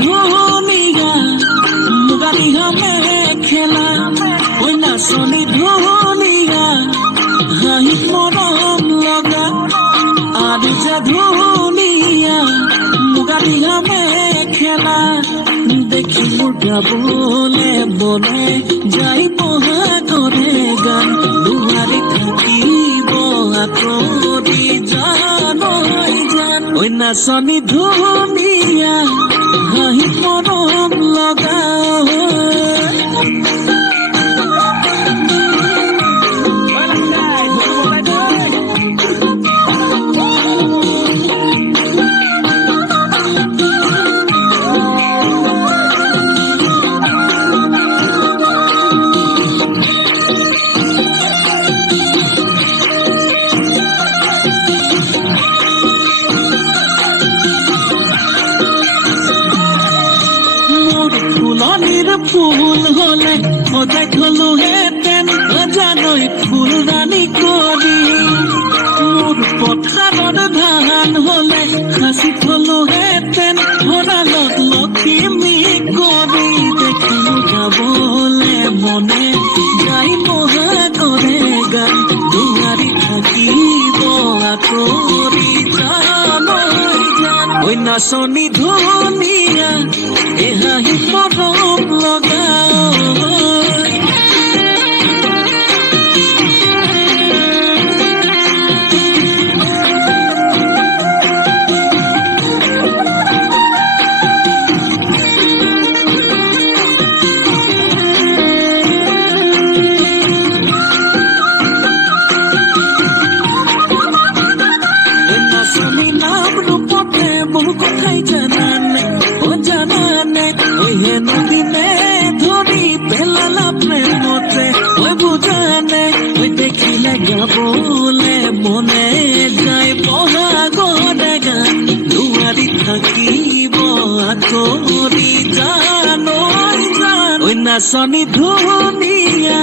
ধুনীয়া মুগা ৰিহা মেখেলা ঐ নাচনী ধুনীয়া হাঁহিত মৰম লগা আৰু যে ধুনীয়া মুগা ৰিহা মেখেলা দেখি মোৰ গাবলে বনে যাই বহাগৰে গান দুৱাৰী থাকিব আঁতৰি জানৈ জান ঐ নাচনী ধুনীয়া হাঁহিত মৰম লগা ফুলনিৰ ফুল হলে সজাই থলোহেঁতেন জানৈ ফুলদানি কৰি মোৰ পথাৰত ধান হলে সাঁচি থলোহেঁতেন ভঁৰালত লখিমী কৰি দেখিলো গাবলে মনে যাই বহাগৰে গান দুৱাৰী থাকিব আঁতৰি জানৈ জান ঐ নাচনী ধুনীয়া হাঁহিত মৰম লগা নাচনী নাম ৰূপতে বহু কথাই জানানে জানানে ঐ হেনো দিনে ধৰি পেলালা প্ৰেমতে ঐ বুজানে ঐ দেখিলে গাবলে মনে যায় বহাগৰে গান দুৱাৰী থাকিব আঁতৰি জানৈ জান ঐ নাচনী ধুনীয়া